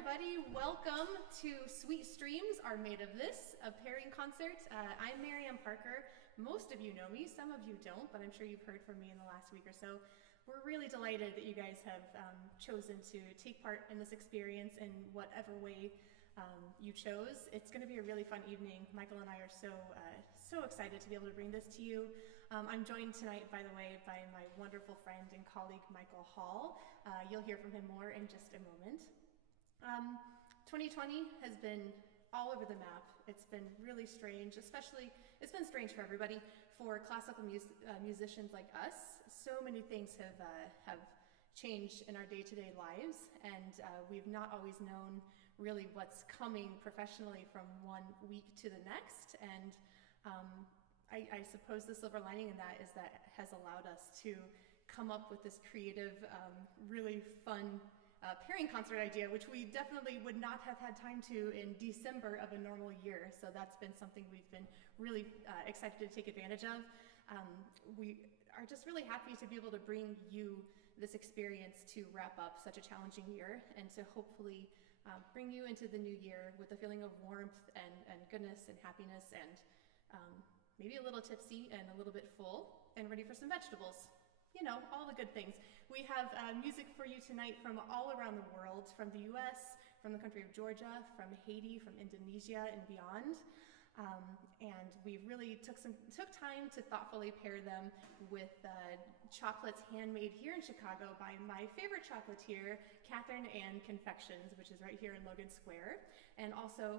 everybody, welcome to Sweet Streams Are Made of This, a pairing concert. I'm Marianne Parker. Most of you know me, some of you don't, but I'm sure you've heard from me in the last week or so. We're really delighted that you guys have chosen to take part in this experience in whatever way you chose. It's going to be a really fun evening. Michael and I are so excited to be able to bring this to you. I'm joined tonight, by the way, by my wonderful friend and colleague, Parker+Hall. You'll hear from him more in just a moment. 2020 has been all over the map. It's been really strange, especially, it's been strange for everybody. For classical musicians like us, so many things have changed in our day-to-day lives, and we've not always known really what's coming professionally from one week to the next. And I suppose the silver lining in that is that has allowed us to come up with this creative, really fun pairing concert idea, which we definitely would not have had time to in December of a normal year. So that's been something we've been really excited to take advantage of. We are just really happy to be able to bring you this experience to wrap up such a challenging year and to hopefully bring you into the new year with a feeling of warmth and goodness and happiness and maybe a little tipsy and a little bit full and ready for some vegetables. You know, all the good things. We have music for you tonight from all around the world, from the US, from the country of Georgia, from Haiti, from Indonesia, and beyond. And we really took time to thoughtfully pair them with chocolates handmade here in Chicago by my favorite chocolatier, Catherine Ann Confections, which is right here in Logan Square, and also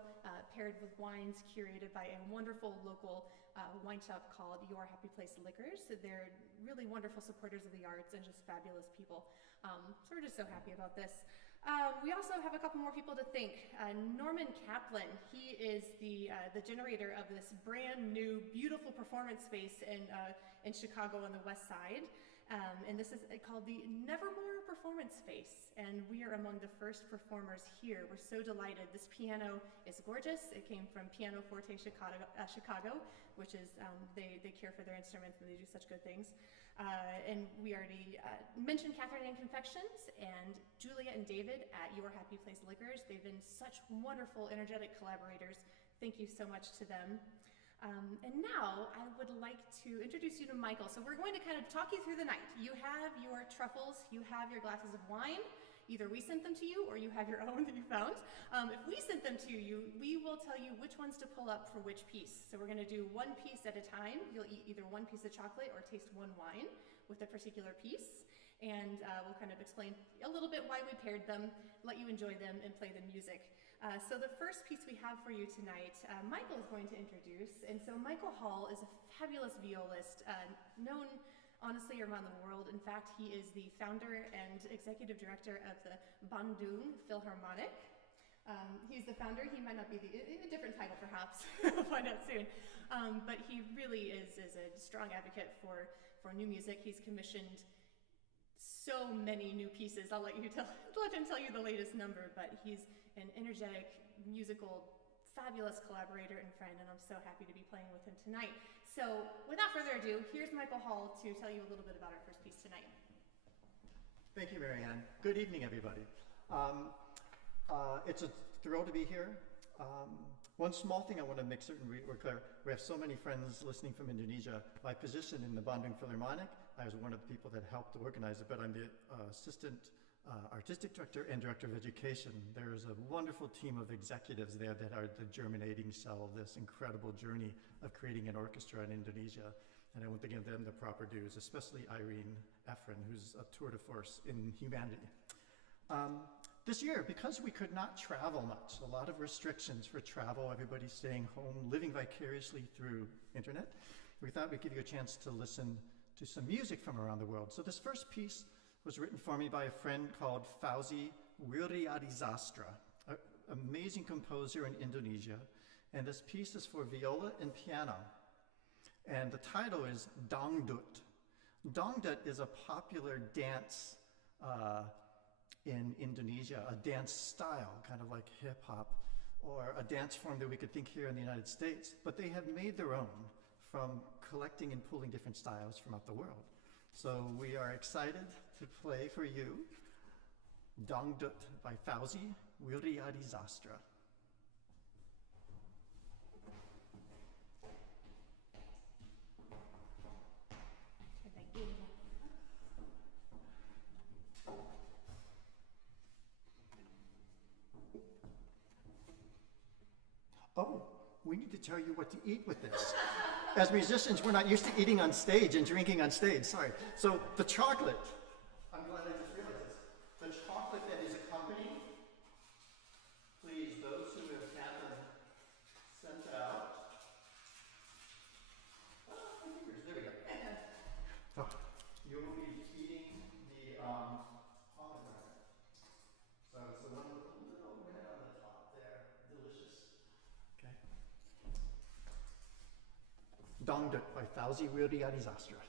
paired with wines curated by a wonderful local wine shop called Your Happy Place Liquors. They're really wonderful supporters of the arts and just fabulous people. So we're just so happy about this. We also have a couple more people to thank. Norman Kaplan, he is the generator of this brand new, beautiful performance space in Chicago on the west side. And this is called the Nevermore Performance Space. And we are among the first performers here. We're so delighted. This piano is gorgeous. It came from Piano Forte Chicago, which is, they care for their instruments and they do such good things. And we already mentioned Catherine Ann Confections and Julia and David at Your Happy Place Liquors. They've been such wonderful, energetic collaborators. Thank you so much to them. And now I would like to introduce you to Michael. So we're going to kind of talk you through the night. You have your truffles, you have your glasses of wine. Either we sent them to you or you have your own that you found. If we sent them to you, we will tell you which ones to pull up for which piece. So we're gonna do one piece at a time. You'll eat either one piece of chocolate or taste one wine with a particular piece. And we'll kind of explain a little bit why we paired them, let you enjoy them, and play the music. So the first piece we have for you tonight, Michael is going to introduce. And so Parker+Hall is a fabulous violist, known honestly around the world. In fact, he is the founder and executive director of the Bandung Philharmonic. He's the founder. He might not be a different title perhaps, we'll find out soon. But he really is a strong advocate for new music. He's commissioned so many new pieces. I'll let him tell you the latest number, but he's an energetic, musical, fabulous collaborator and friend, and I'm so happy to be playing with him tonight. So without further ado, here's Parker+Hall to tell you a little bit about our first piece tonight. Thank you, Marianne. Good evening, everybody. It's a thrill to be here. One small thing I want to make certain we're clear. We have so many friends listening from Indonesia. My position in the Bandung Philharmonic, I was one of the people that helped organize it, but I'm the assistant artistic director and director of education. There's a wonderful team of executives there that are the germinating cell of this incredible journey of creating an orchestra in Indonesia. And I want to give them the proper dues, especially Irene Efren, who's a tour de force in humanity. This year, because we could not travel much, a lot of restrictions for travel, everybody staying home, living vicariously through internet, we thought we'd give you a chance to listen to some music from around the world. So this first piece was written for me by a friend called Fauzi Wiryadisastra, an amazing composer in Indonesia. And this piece is for viola and piano. And the title is Dangdut. Dangdut is a popular dance in Indonesia, a dance style, kind of like hip hop, or a dance form that we could think here in the United States, but they have made their own from collecting and pulling different styles from out the world. So we are excited to play for you Dangdut by Fauzi Wilria Disastra. Oh, we need to tell you what to eat with this. As musicians, we're not used to eating on stage and drinking on stage, sorry. So the chocolate, I'm glad I just realized this. The chocolate that is accompanying, please, those who have had them sent out. Oh, my fingers, there we go. Oh, you will be eating the pomegranate. So it's the one with a little red on the top there. Delicious. Okay. Dongdut by Fauzi Wilria Disastra.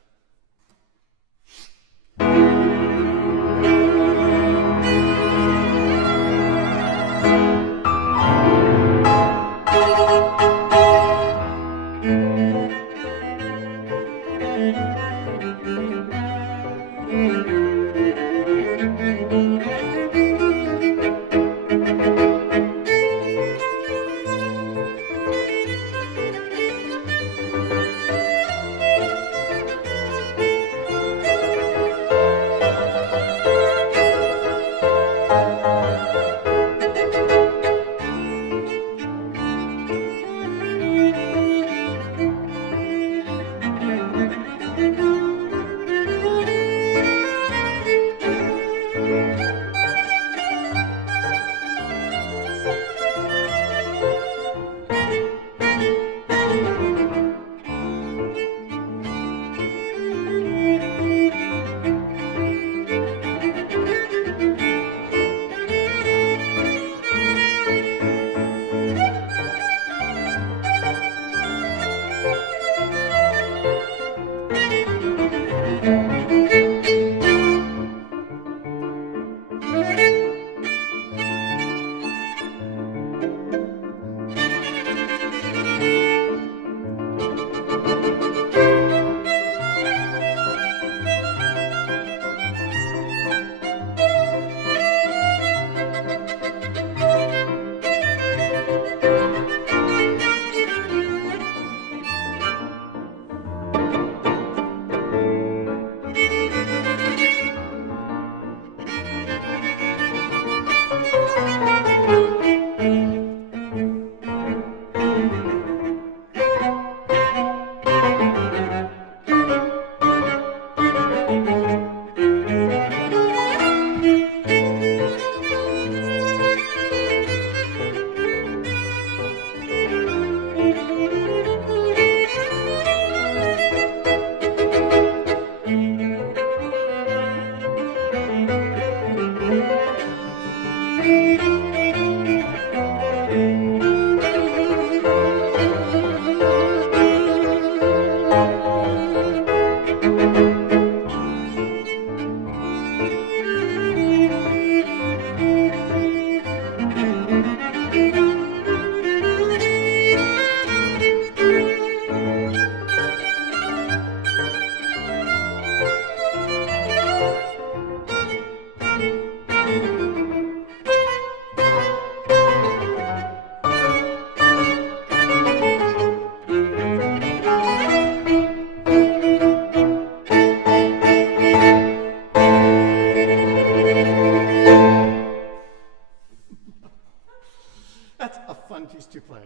That's a fun piece to play.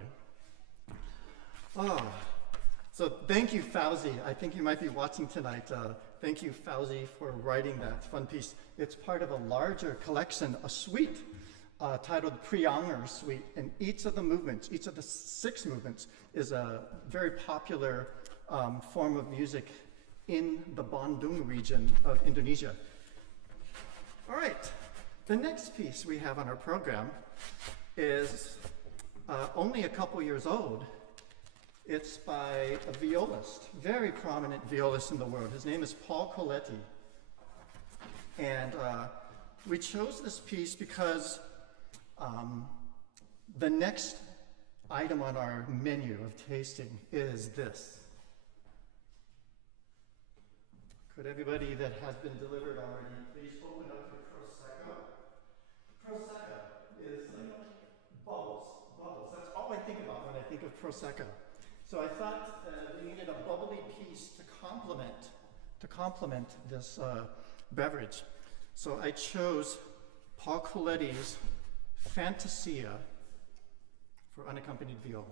Oh, so thank you, Fauzi. I think you might be watching tonight. Thank you, Fauzi, for writing that fun piece. It's part of a larger collection, a suite titled Priyanger Suite. And each of the movements, each of the 6 movements, is a very popular form of music in the Bandung region of Indonesia. All right, the next piece we have on our program is only a couple years old. It's by a violist, very prominent violist in the world. His name is Paul Coletti. And we chose this piece because the next item on our menu of tasting is this. Could everybody that has been delivered already please open up your Prosecco? Prosecco is like Prosecco. So I thought we needed a bubbly piece to complement this beverage. So I chose Paul Coletti's Fantasia for unaccompanied viola.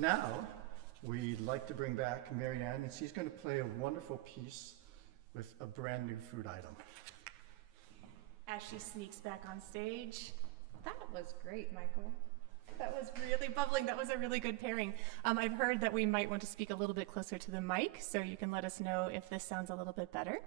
Now, we'd like to bring back Marianne, and she's going to play a wonderful piece with a brand new food item. As she sneaks back on stage. That was great, Michael. That was really bubbling. That was a really good pairing. I've heard that we might want to speak a little bit closer to the mic, so you can let us know if this sounds a little bit better.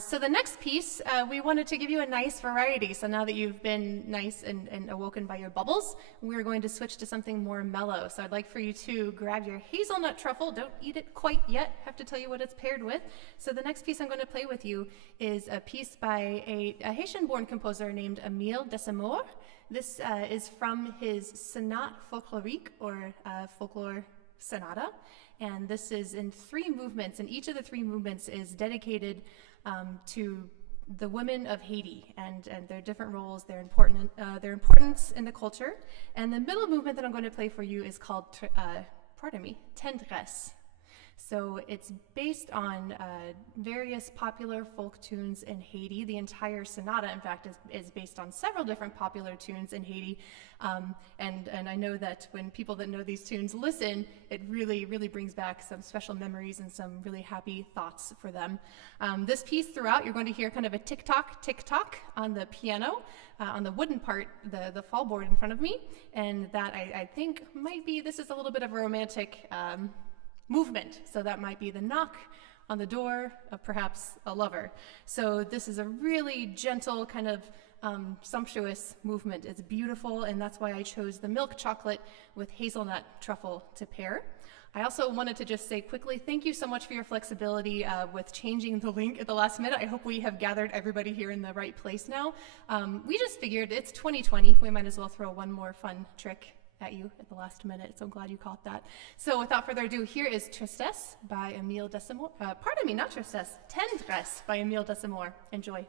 So the next piece, we wanted to give you a nice variety. So now that you've been nice and awoken by your bubbles, we're going to switch to something more mellow. So I'd like for you to grab your hazelnut truffle. Don't eat it quite yet. Have to tell you what it's paired with. So the next piece I'm going to play with you is a piece by a Haitian-born composer named Émile Desamore. This is from his Sonate Folklorique, or folklore sonata. And this is in 3 movements, and each of the 3 movements is dedicated to the women of Haiti and their different roles, their importance in the culture. And the middle movement that I'm going to play for you is called, Tendresse. So it's based on various popular folk tunes in Haiti. The entire sonata, in fact, is based on several different popular tunes in Haiti. And I know that when people that know these tunes listen, it really, really brings back some special memories and some really happy thoughts for them. This piece throughout, you're going to hear kind of a tick-tock on the piano, on the wooden part, the fall board in front of me. And that I think might be, this is a little bit of a romantic movement. So that might be the knock on the door of perhaps a lover. So this is a really gentle kind of sumptuous movement. It's beautiful, and that's why I chose the milk chocolate with hazelnut truffle to pair. I also wanted to just say quickly, thank you so much for your flexibility with changing the link at the last minute. I hope we have gathered everybody here in the right place now. We just figured it's 2020. We might as well throw one more fun trick at you at the last minute, so I'm glad you caught that. So without further ado, here is Tristesse by Émile Desimore. Pardon me, not Tristesse, Tendresse by Émile Desimore. Enjoy.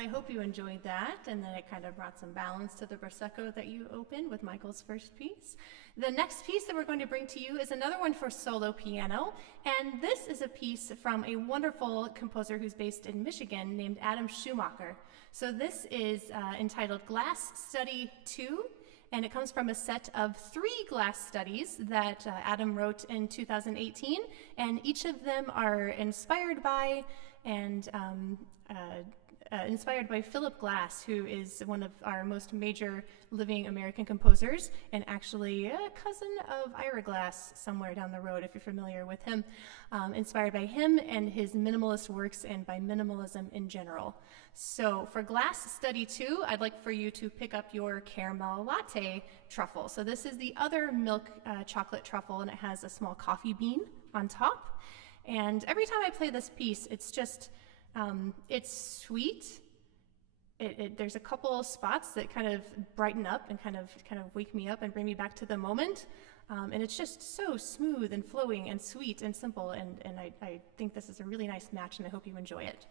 I hope you enjoyed that, and that it kind of brought some balance to the Prosecco that you opened with Michael's first piece. The next piece that we're going to bring to you is another one for solo piano, and this is a piece from a wonderful composer who's based in Michigan named Adam Schumacher. So this is entitled Glass Study 2, and it comes from a set of 3 glass studies that Adam wrote in 2018, and each of them are inspired by Philip Glass, who is one of our most major living American composers, and actually a cousin of Ira Glass somewhere down the road, if you're familiar with him. Inspired by him and his minimalist works, and by minimalism in general. So for Glass Study 2, I'd like for you to pick up your caramel latte truffle. So this is the other milk chocolate truffle, and it has a small coffee bean on top. And every time I play this piece, it's just, it's sweet. There's a couple spots that kind of brighten up and kind of wake me up and bring me back to the moment. And it's just so smooth and flowing and sweet and simple. And I think this is a really nice match, and I hope you enjoy it.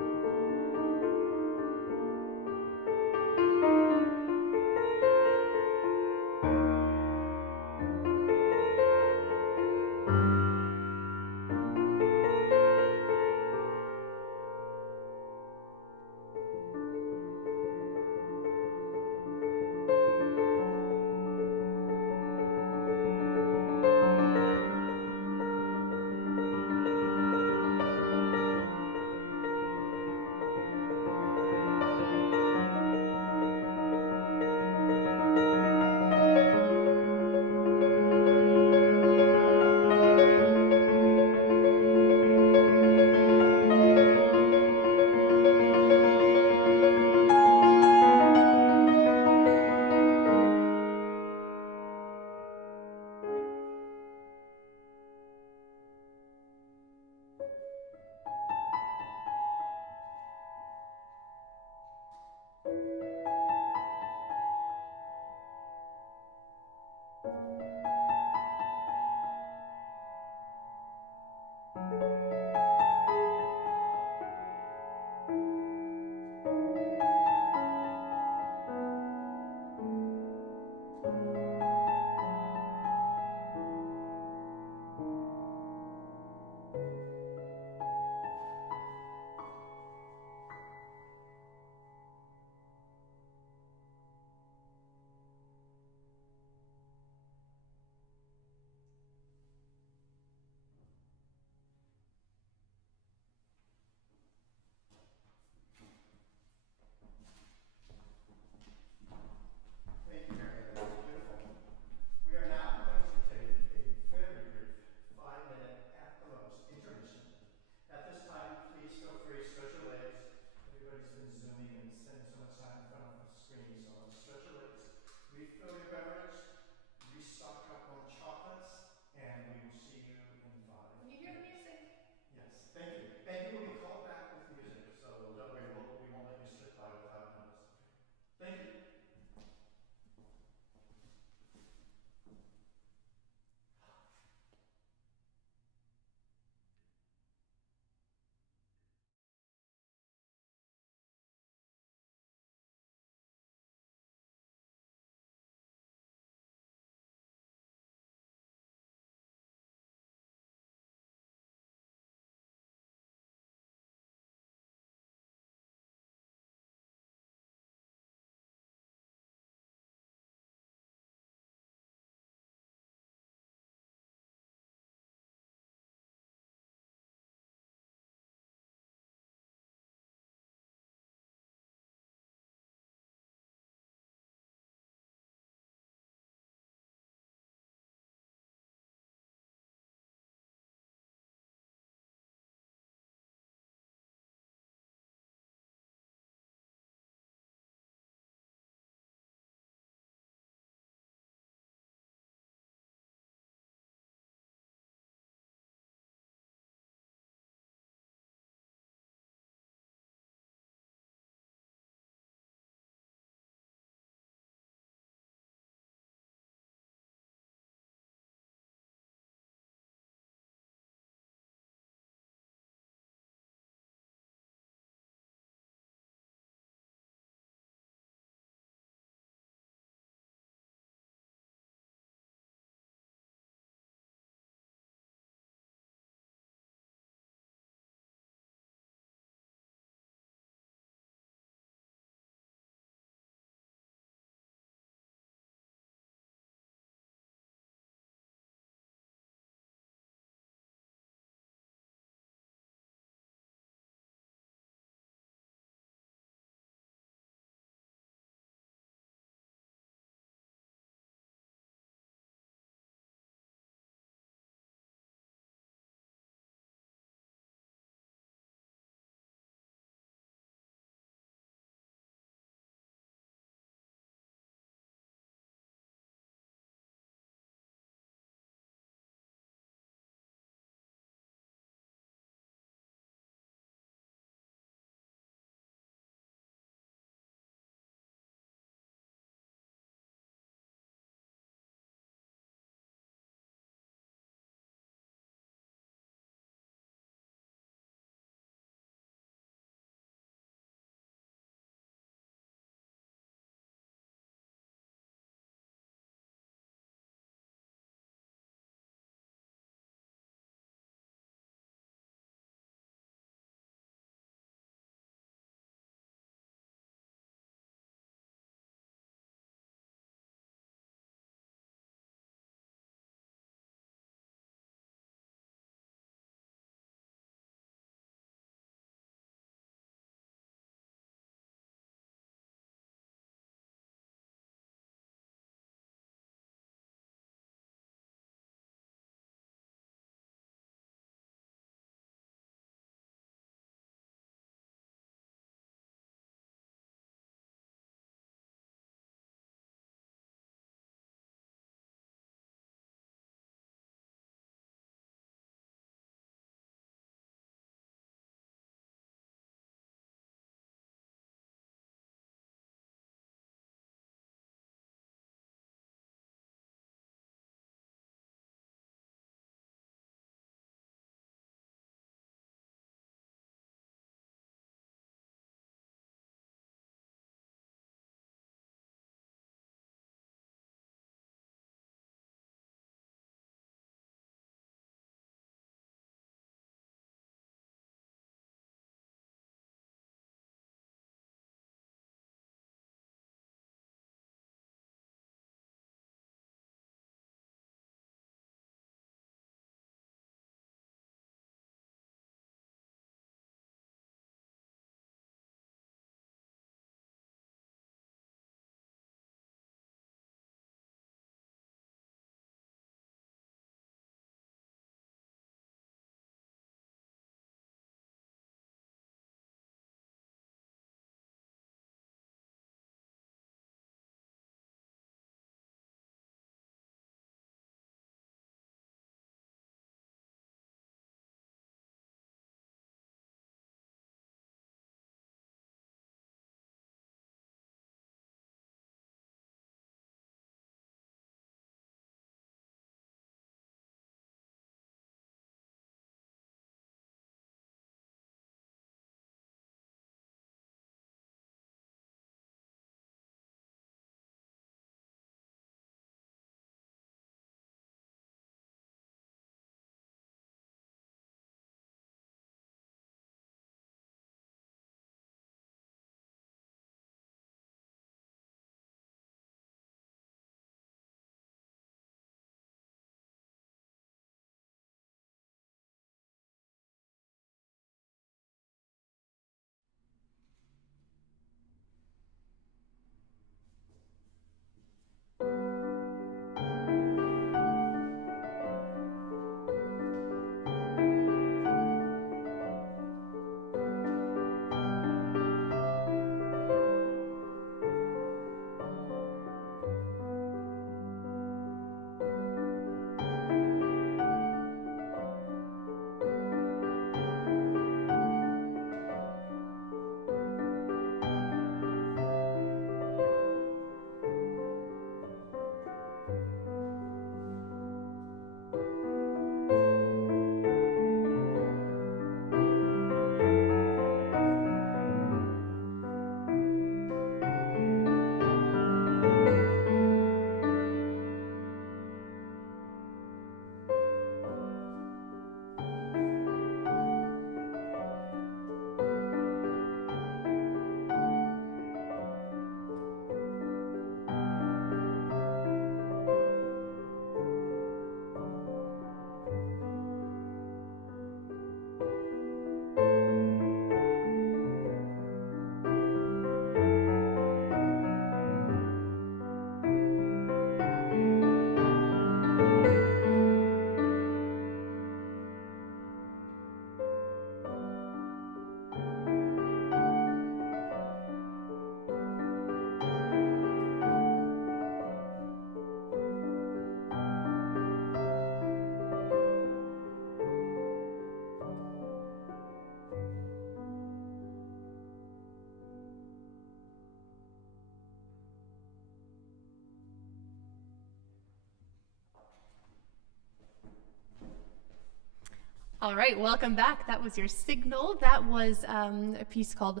All right, welcome back. That was your signal. That was a piece called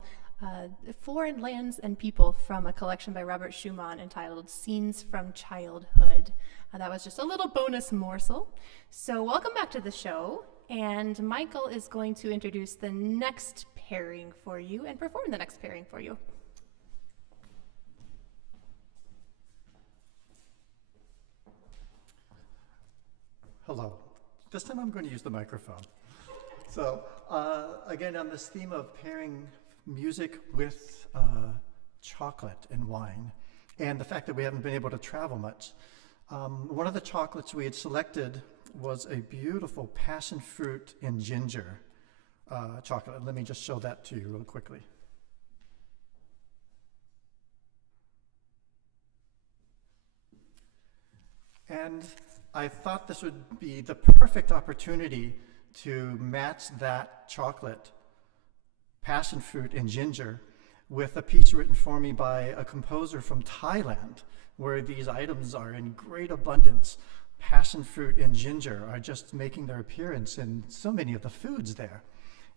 Foreign Lands and People from a collection by Robert Schumann entitled Scenes from Childhood. That was just a little bonus morsel. So welcome back to the show. And Michael is going to introduce the next pairing for you and perform the next pairing for you. Hello. This time I'm going to use the microphone. So again, on this theme of pairing music with chocolate and wine, and the fact that we haven't been able to travel much, one of the chocolates we had selected was a beautiful passion fruit and ginger chocolate. Let me just show that to you real quickly. And I thought this would be the perfect opportunity to match that chocolate, passion fruit and ginger, with a piece written for me by a composer from Thailand, where these items are in great abundance. Passion fruit and ginger are just making their appearance in so many of the foods there.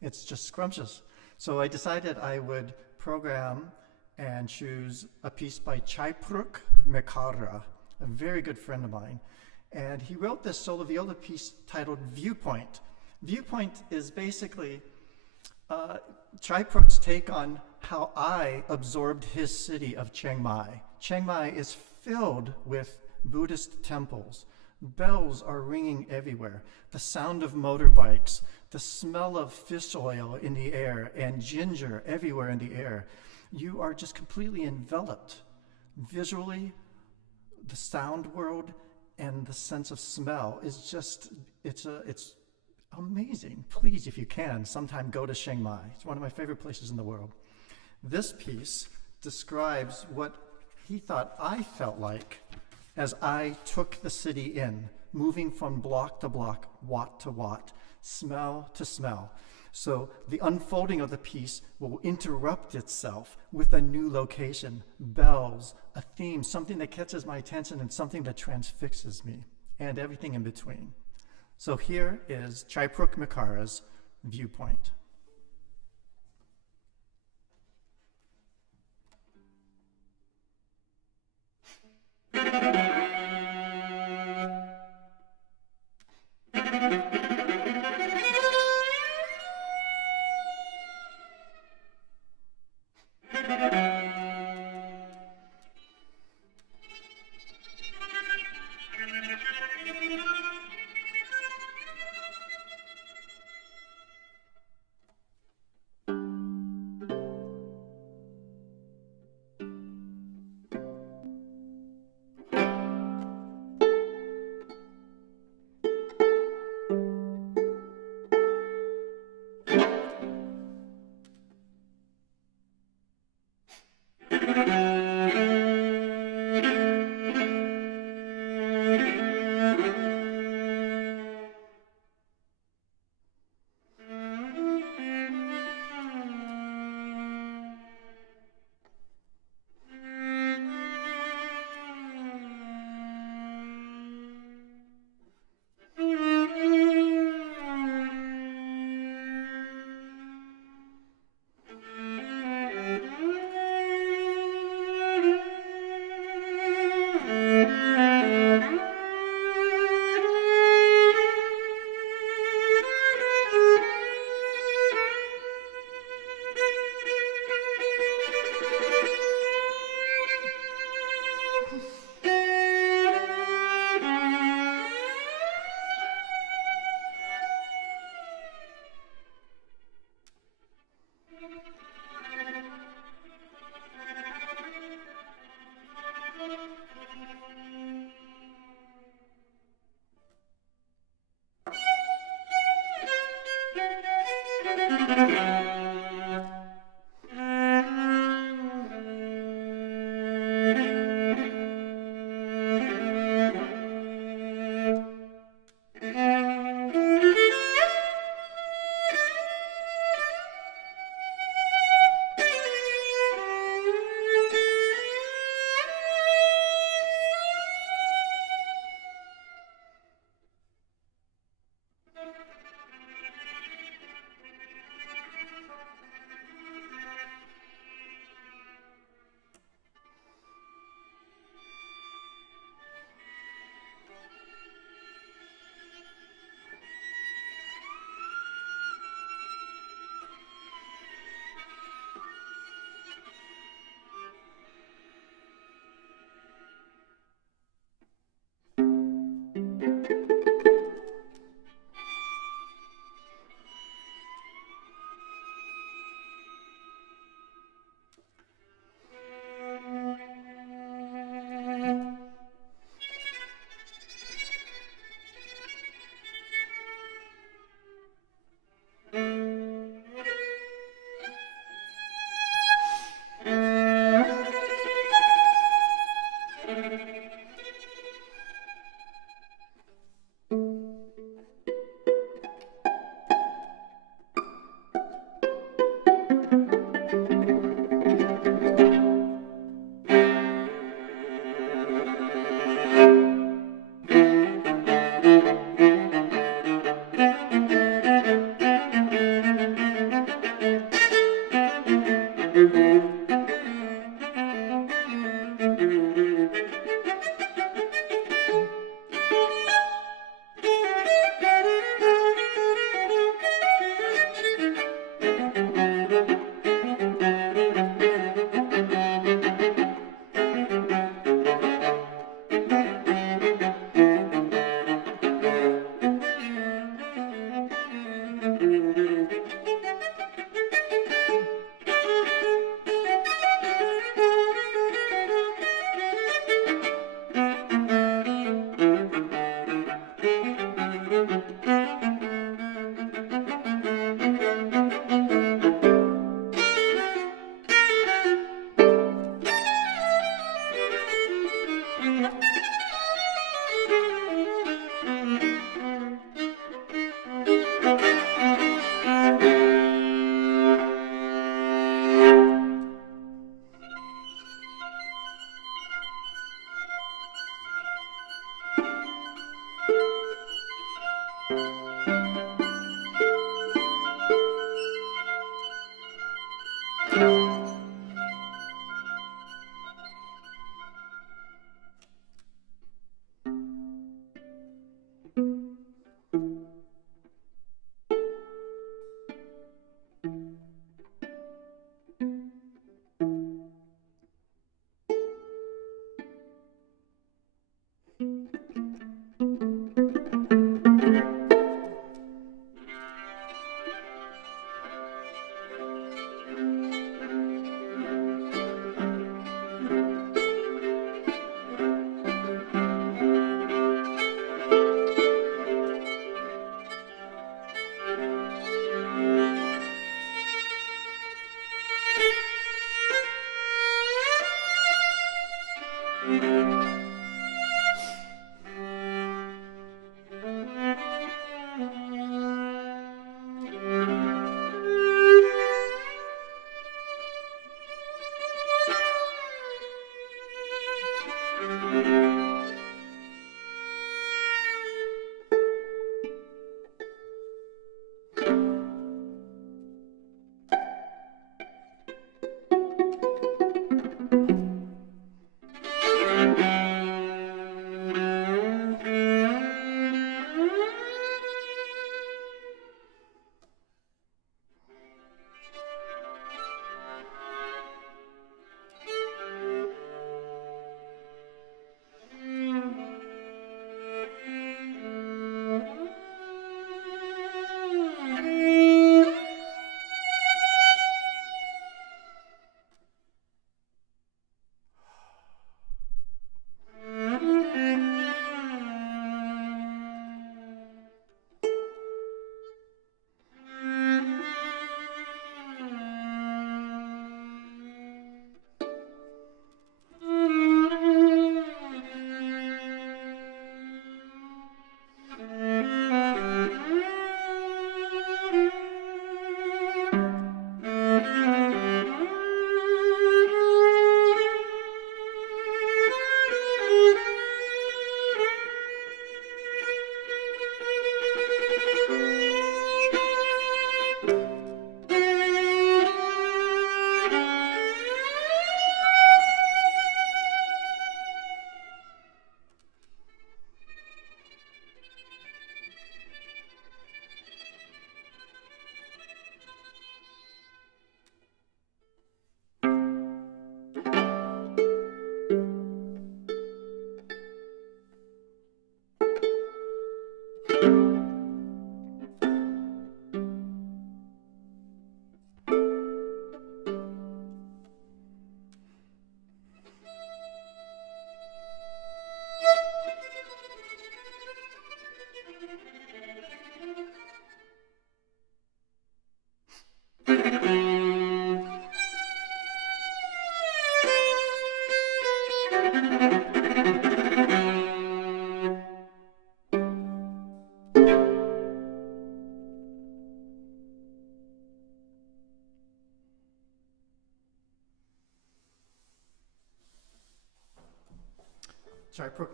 It's just scrumptious. So I decided I would program and choose a piece by Parker+Hall, a very good friend of mine. And he wrote this solo viola piece titled Viewpoint. Viewpoint is basically Parker's take on how I absorbed his city of Chiang Mai. Chiang Mai is filled with Buddhist temples. Bells are ringing everywhere. The sound of motorbikes, the smell of fish oil in the air, and ginger everywhere in the air. You are just completely enveloped visually. The sound world and the sense of smell is just, it's amazing. Please, if you can, sometime go to Chiang Mai. It's one of my favorite places in the world. This piece describes what he thought I felt like as I took the city in, moving from block to block, watt to watt, smell to smell. So the unfolding of the piece will interrupt itself with a new location, bells, a theme, something that catches my attention and something that transfixes me, and everything in between. So here is Parker+Hall's Viewpoint.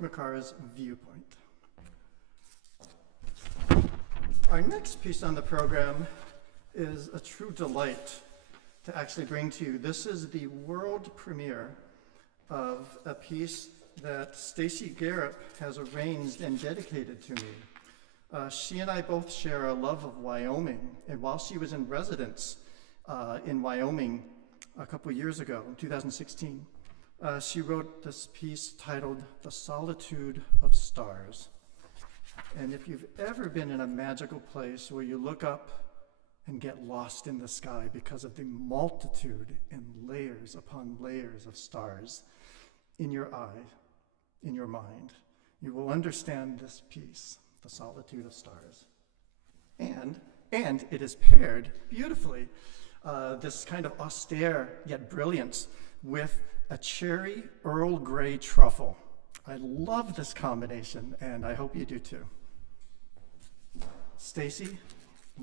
Makar's Viewpoint. Our next piece on the program is a true delight. to actually bring to you. This is the world premiere of a piece that Stacy Garrett has arranged and dedicated to me. She and I both share a love of Wyoming, and while she was in residence in Wyoming a couple years ago, in 2016, she wrote this piece titled "The Solitude of Stars." And if you've ever been in a magical place where you look up and get lost in the sky because of the multitude and layers upon layers of stars in your eye, in your mind, you will understand this piece, "The Solitude of Stars." And it is paired beautifully, this kind of austere yet brilliance, with a cherry Earl Grey truffle. I love this combination, and I hope you do too. Stacy,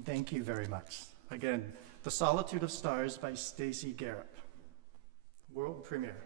thank you very much. Again, "The Solitude of Stars" by Stacy Garrett. World premiere.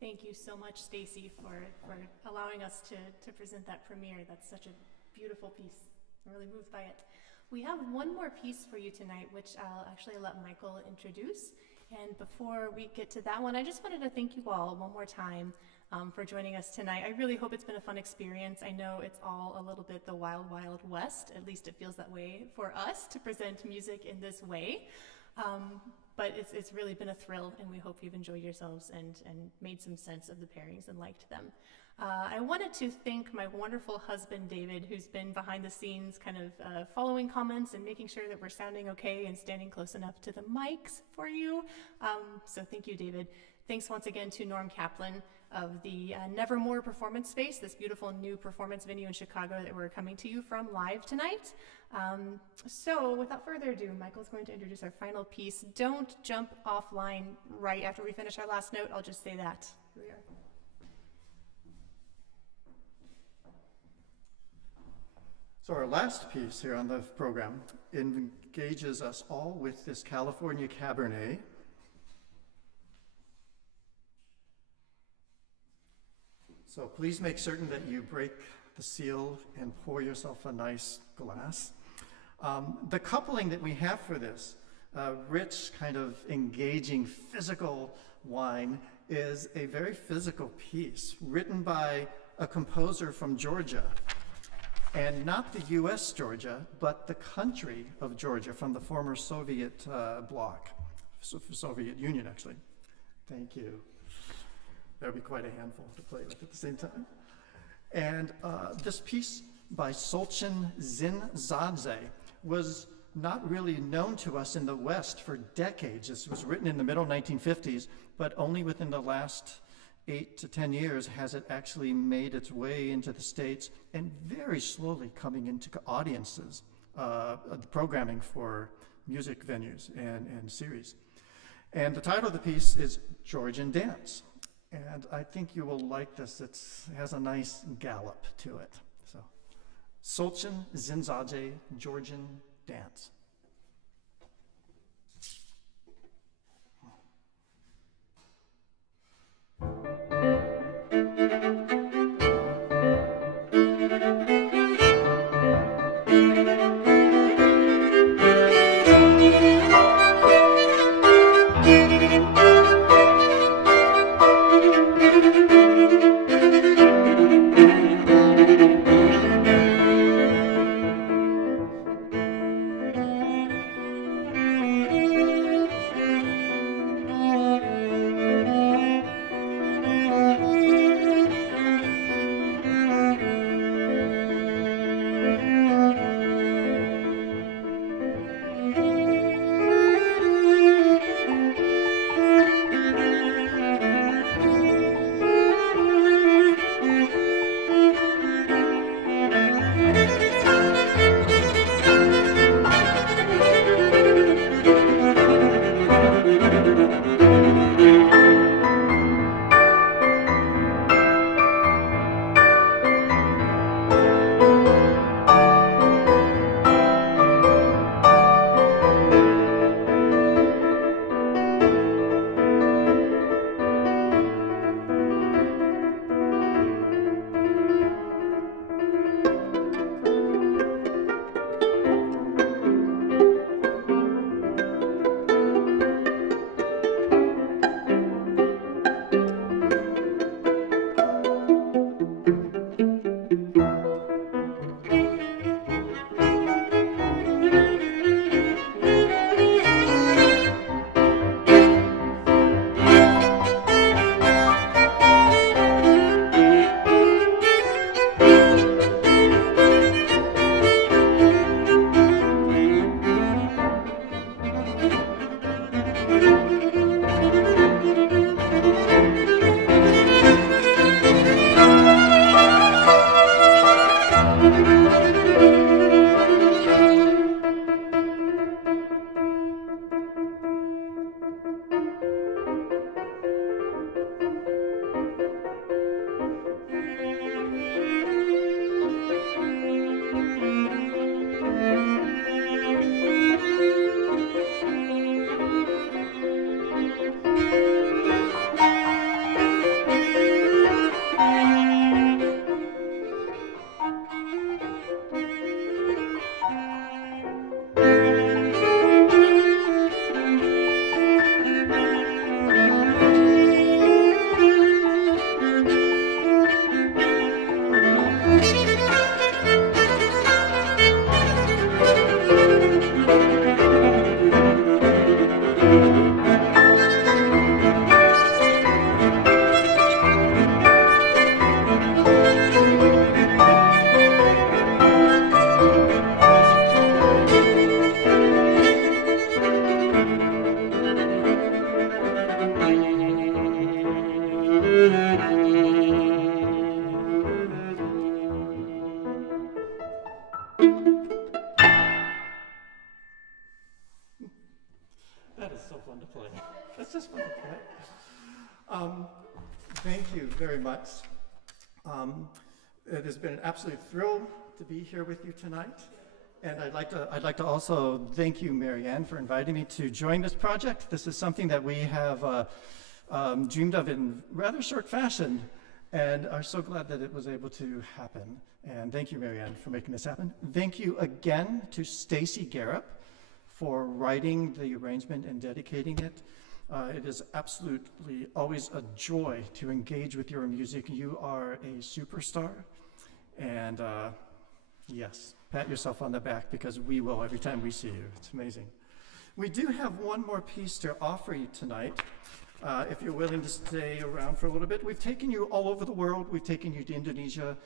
Thank you so much, Stacy, for allowing us to present that premiere. That's such a beautiful piece. I'm really moved by it. We have one more piece for you tonight, which I'll actually let Michael introduce. And before we get to that one, I just wanted to thank you all one more time for joining us tonight. I really hope it's been a fun experience. I know it's all a little bit the wild, wild west. At least it feels that way for us to present music in this way. But it's really been a thrill, and we hope you've enjoyed yourselves and made some sense of the pairings and liked them. I wanted to thank my wonderful husband, David, who's been behind the scenes kind of following comments and making sure that we're sounding okay and standing close enough to the mics for you. So thank you, David. Thanks once again to Norm Kaplan of the Nevermore Performance Space, this beautiful new performance venue in Chicago that we're coming to you from live tonight. So without further ado, Michael's going to introduce our final piece. Don't jump offline right after we finish our last note. I'll just say that. Here we are. So our last piece here on the program engages us all with this California Cabernet. So please make certain that you break the seal and pour yourself a nice glass. The coupling that we have for this rich, kind of engaging physical wine is a very physical piece written by a composer from Georgia. And not the US Georgia, but the country of Georgia from the former Soviet bloc, Soviet Union actually. Thank you. That would be quite a handful to play with at the same time. And this piece by Solchin Zinzadze was not really known to us in the West for decades. This was written in the middle 1950s, but only within the last 8 to 10 years has it actually made its way into the States and very slowly coming into audiences, the programming for music venues and series. And the title of the piece is Georgian Dance. And I think you will like this. It has a nice gallop to it. So, Solchin Zinzadze, Georgian Dance. That is so fun to play. That's just fun to play. Thank you very much. It has been an absolute thrill to be here with you tonight. And I'd like to also thank you, Marianne, for inviting me to join this project. This is something that we have dreamed of in rather short fashion, and are so glad that it was able to happen. And thank you, Marianne, for making this happen. Thank you again to Stacy Garrett for writing the arrangement and dedicating it. It is absolutely always a joy to engage with your music. You are a superstar, and yes, pat yourself on the back, because we will every time we see you. It's amazing. We do have one more piece to offer you tonight, if you're willing to stay around for a little bit. We've taken you all over the world. We've taken you to Indonesia,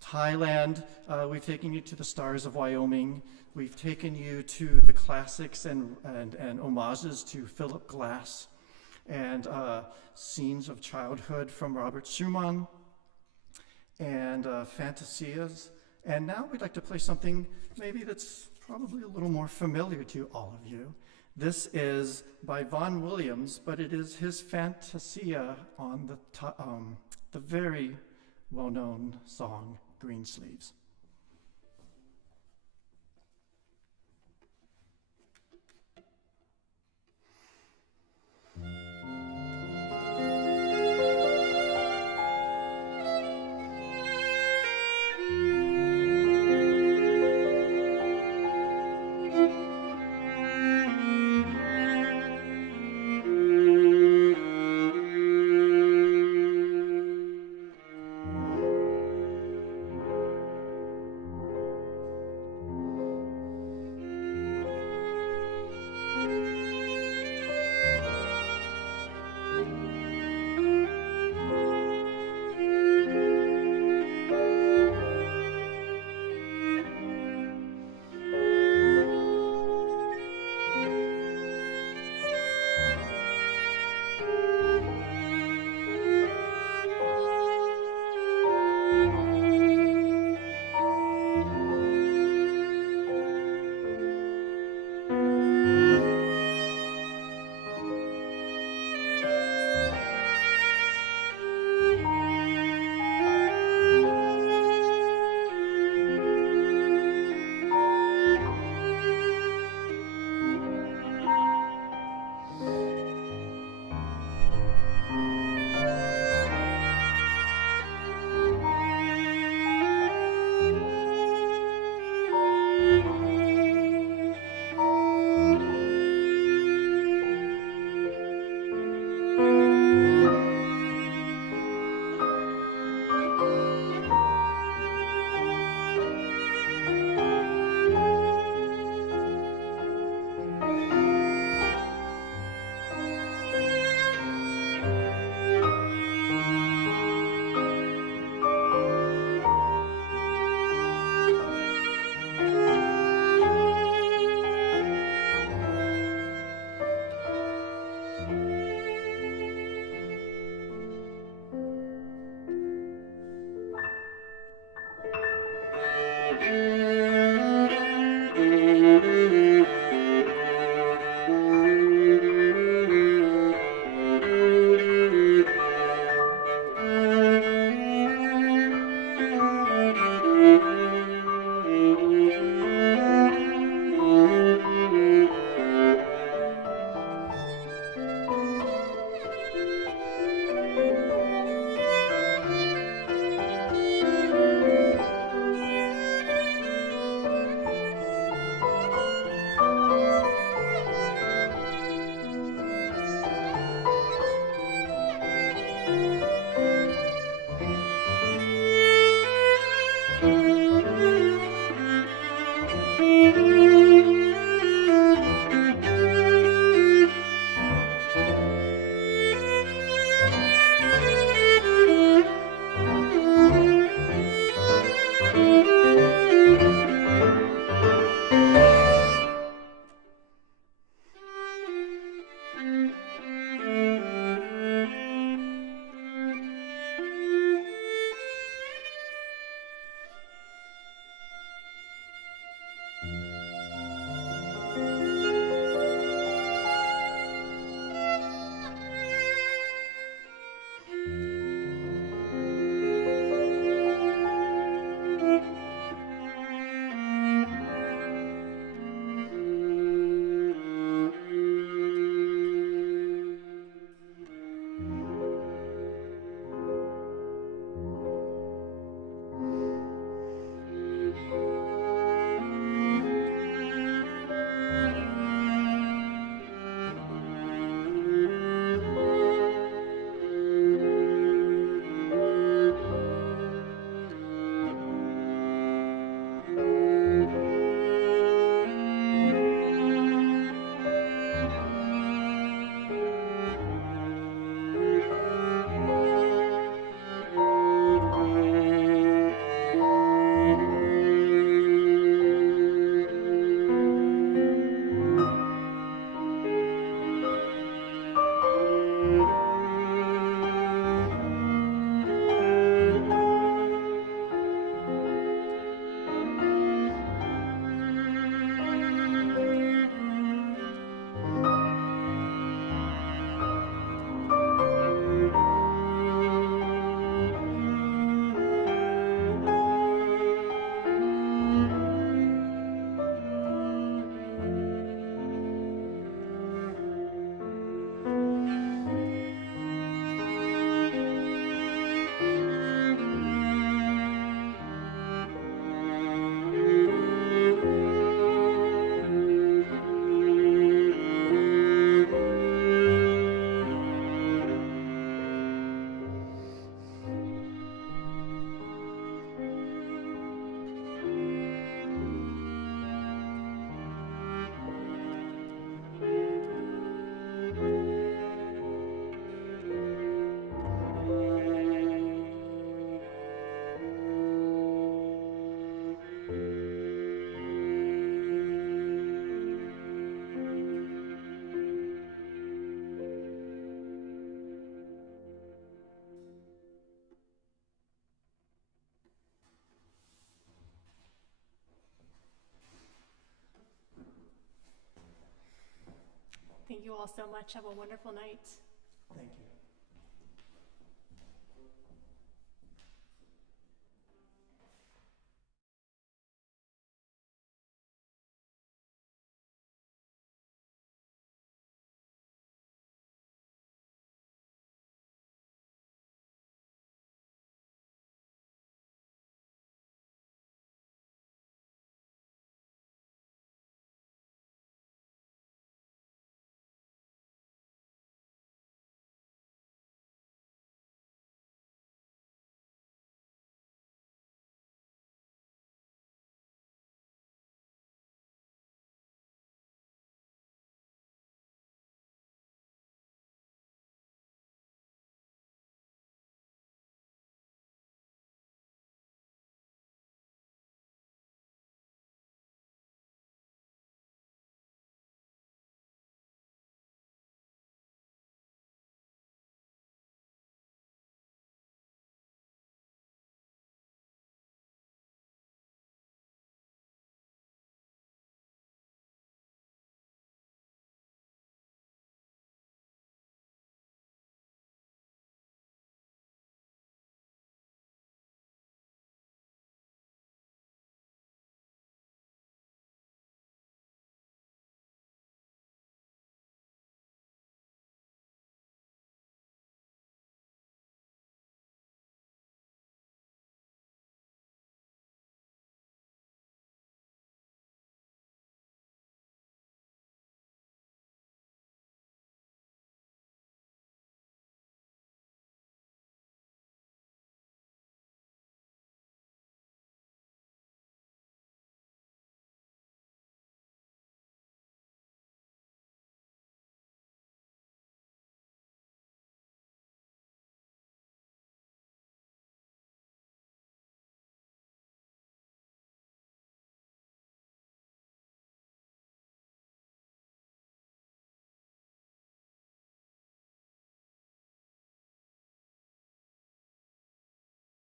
Thailand. We've taken you to the stars of Wyoming. We've taken you to the classics and homages to Philip Glass, and scenes of childhood from Robert Schumann, and fantasias. And now we'd like to play something maybe that's probably a little more familiar to all of you. This is by Vaughan Williams, but it is his Fantasia on the very well-known song, Greensleeves. you all so much. Have a wonderful night. Thank you.